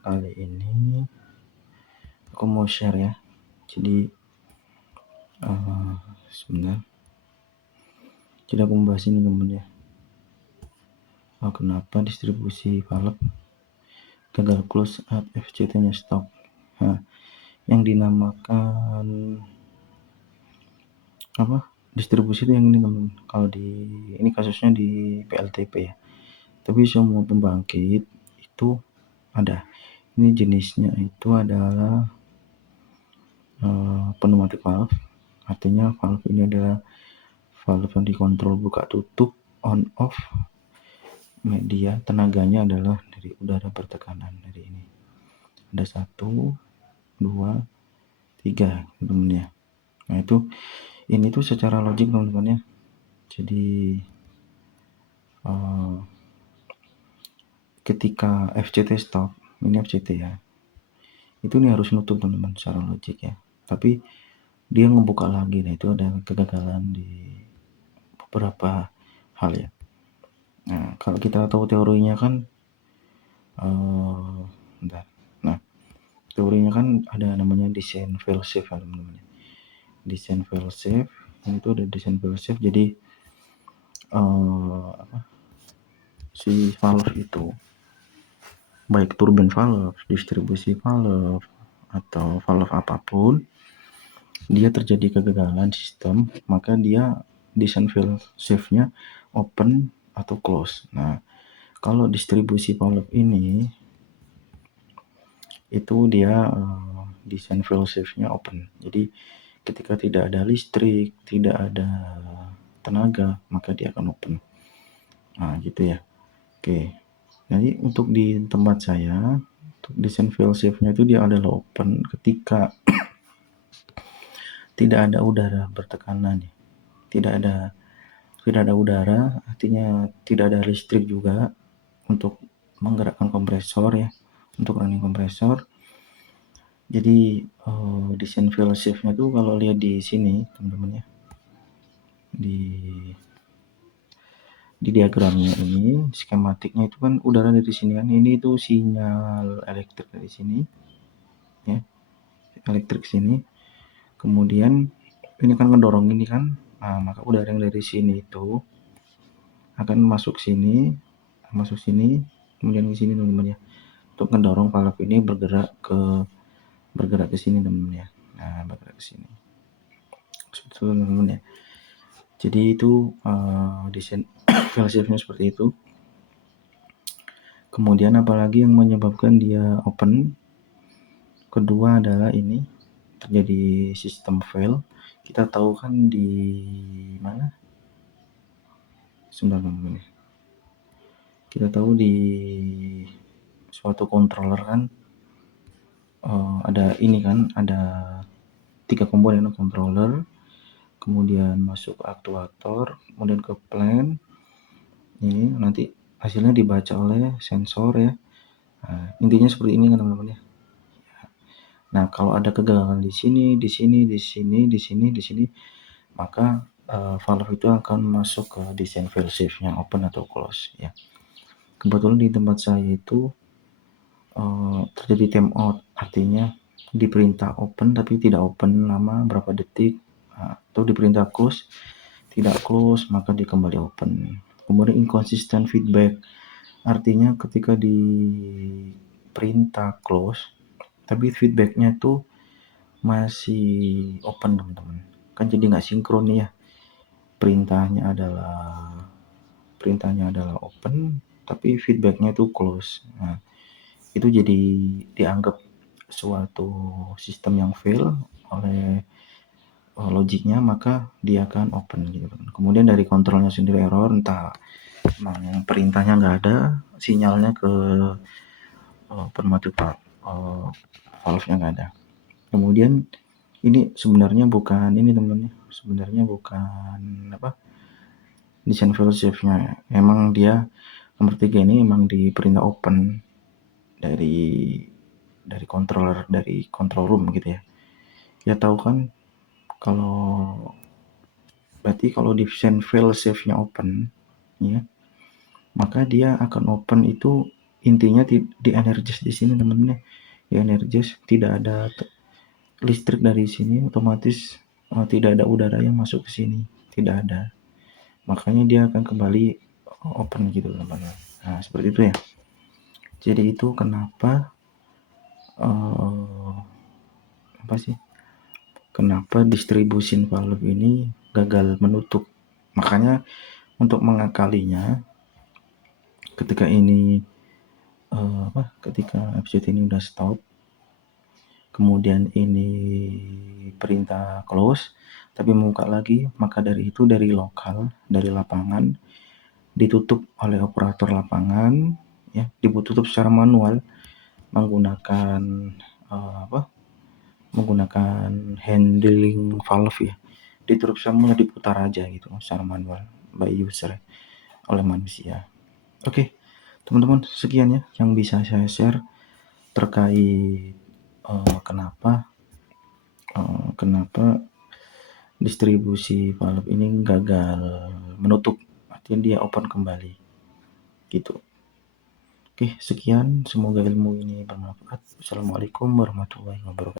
kali ini aku mau share ya. Jadi sebentar. Jadi aku membahas ini teman ya. Kenapa distribusi Valve gagal close saat FCT-nya stop? Yang dinamakan distribusi itu yang ini teman. Kalau ini kasusnya di PLTP ya. Tapi semua pembangkit itu ada. Ini jenisnya itu adalah pneumatic valve. Artinya valve ini adalah valve yang dikontrol buka tutup on off. Media tenaganya adalah dari udara bertekanan dari ini. Ada 1, 2, 3 teman-teman ya. Nah ini tuh secara logik teman-teman ya. Jadi ketika FCT stop, ini FCT ya. Itu ini harus nutup teman-teman secara logik ya. Tapi dia ngebuka lagi, nah itu ada kegagalan di beberapa hal ya. Nah, kalau kita tahu teorinya kan teorinya kan ada namanya desain failsafe ya teman-teman. Desain failsafe, itu ada desain failsafe. Jadi si valve itu baik turbin valve, distribusi valve atau valve apapun, dia terjadi kegagalan sistem, maka dia desain failsafe-nya open atau close. Nah, kalau distribusi valve ini itu dia desain failsafe-nya open. Jadi ketika tidak ada listrik, tidak ada tenaga, maka dia akan open. Nah, gitu ya. Oke. Jadi untuk di tempat saya, untuk desain failsafe-nya itu dia adalah open ketika tidak ada udara bertekanan nih. Tidak ada udara, artinya tidak ada listrik juga untuk menggerakkan kompresor ya, untuk running kompresor. Jadi desain failsafe-nya tuh kalau lihat di sini teman-teman ya, di diagramnya ini, skematiknya itu kan udara dari sini kan, ini itu sinyal elektrik dari sini ya, elektrik sini, kemudian ini kan ngedorong ini kan, maka udara yang dari sini itu akan masuk sini, kemudian ke sini teman-teman ya, untuk ngedorong valve ini bergerak ke sini teman-teman ya. Nah, bergerak ke sini. Betul teman-teman ya. Jadi itu desain failsafe-nya seperti itu. Kemudian apalagi yang menyebabkan dia open? Kedua adalah ini terjadi sistem fail. Kita tahu kan di mana? Sebentar teman-teman ya. Kita tahu di suatu controller kan ada ini kan, ada 3 komponen controller, kemudian masuk ke aktuator, kemudian ke plan. Ini nanti hasilnya dibaca oleh sensor ya. Nah, intinya seperti ini kan teman-teman ya. Nah, kalau ada kegagalan di sini, maka valve itu akan masuk ke desain failsafe-nya open atau close ya. Kebetulan di tempat saya itu terjadi timeout, artinya diperintah open tapi tidak open lama berapa detik, atau diperintah close tidak close, maka dia kembali open. Kemudian inconsistent feedback, artinya ketika diperintah close tapi feedbacknya itu masih open teman-teman, kan jadi nggak sinkron ya. Perintahnya adalah open tapi feedbacknya itu close. Nah, itu jadi dianggap suatu sistem yang fail oleh logiknya, maka dia akan open gitu. Kemudian dari kontrolnya sendiri error, entah emang perintahnya nggak ada, sinyalnya ke pneumatic valve-nya nggak ada. Kemudian ini sebenarnya bukan ini teman-teman, sebenarnya bukan desain failsafe-nya. Emang dia nomor 3 ini emang diperintah open dari controller, dari control room gitu ya. Ya tahu kan, berarti kalau desain failsafe-nya open ya, maka dia akan open itu intinya di energis di sini teman-teman, di energis tidak ada listrik dari sini, otomatis tidak ada udara yang masuk ke sini, tidak ada. Makanya dia akan kembali open gitu teman-teman. Nah seperti itu ya. Jadi itu kenapa kenapa distribusi valve ini gagal menutup. Makanya untuk mengakalinya, ketika ini ketika episode ini udah stop, kemudian ini perintah close, tapi membuka lagi, maka dari itu dari lokal, dari lapangan, ditutup oleh operator lapangan, ya, ditutup secara manual menggunakan menggunakan handling valve ya. Ditutup semuanya, diputar aja gitu secara manual by user oleh manusia. Oke, teman-teman, sekian ya yang bisa saya share terkait kenapa distribusi valve ini gagal menutup, artinya dia open kembali gitu. Oke, sekian, semoga ilmu ini bermanfaat. Assalamualaikum warahmatullahi wabarakatuh.